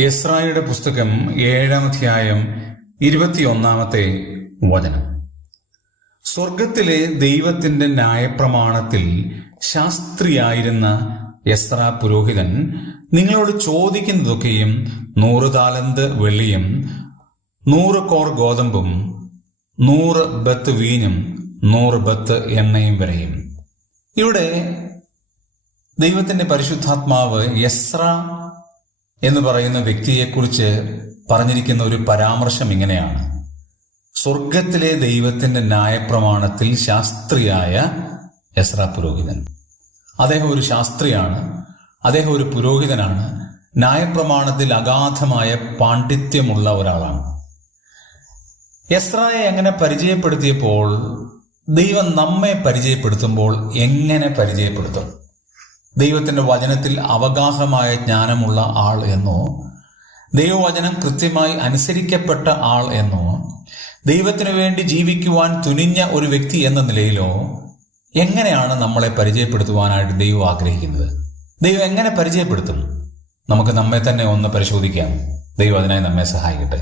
യെസ്രായുടെ പുസ്തകം 7-ാം അധ്യായം 21-ാമത്തെ വചനം. സ്വർഗത്തിലെ ദൈവത്തിന്റെ ന്യായപ്രമാണത്തിൽ ശാസ്ത്രിയായിരുന്ന യെസ്രാ പുരോഹിതൻ നിങ്ങളോട് ചോദിക്കുന്നതൊക്കെയും 100 താലന്ത് വെള്ളിയും 100 കോർ ഗോതമ്പും 100 ബത്ത് വീഞ്ഞും 100 ബത്ത് എണ്ണയും വരെയും. ഇവിടെ ദൈവത്തിന്റെ പരിശുദ്ധാത്മാവ് യെസ്രാ എന്ന് പറയുന്ന വ്യക്തിയെക്കുറിച്ച് പറഞ്ഞിരിക്കുന്ന ഒരു പരാമർശം ഇങ്ങനെയാണ്: സ്വർഗത്തിലെ ദൈവത്തിന്റെ ന്യായപ്രമാണത്തിൽ ശാസ്ത്രിയായ യെസ്രാ പുരോഹിതൻ. അദ്ദേഹം ഒരു ശാസ്ത്രിയാണ്, അദ്ദേഹം ഒരു പുരോഹിതനാണ്, ന്യായപ്രമാണത്തിൽ അഗാധമായ പാണ്ഡിത്യമുള്ള ഒരാളാണ്. യെസ്രായെ എങ്ങനെ പരിചയപ്പെടുത്തിയപ്പോൾ ദൈവം നമ്മെ പരിചയപ്പെടുത്തുമ്പോൾ എങ്ങനെ പരിചയപ്പെടുത്തും? ദൈവത്തിന്റെ വചനത്തിൽ അവഗാഹമായ ജ്ഞാനമുള്ള ആൾ എന്നോ, ദൈവവചനം കൃത്യമായി അനുസരിക്കപ്പെട്ട ആൾ എന്നോ, ദൈവത്തിനു വേണ്ടി ജീവിക്കുവാൻ തുനിഞ്ഞ ഒരു വ്യക്തി എന്ന നിലയിലോ എങ്ങനെയാണ് നമ്മളെ പരിചയപ്പെടുത്തുവാനായിട്ട് ദൈവം ആഗ്രഹിക്കുന്നത്? ദൈവം എങ്ങനെ പരിചയപ്പെടുത്തും? നമുക്ക് നമ്മെ തന്നെ ഒന്ന് പരിശോധിക്കാം. ദൈവം അതിനായി നമ്മെ സഹായിക്കട്ടെ.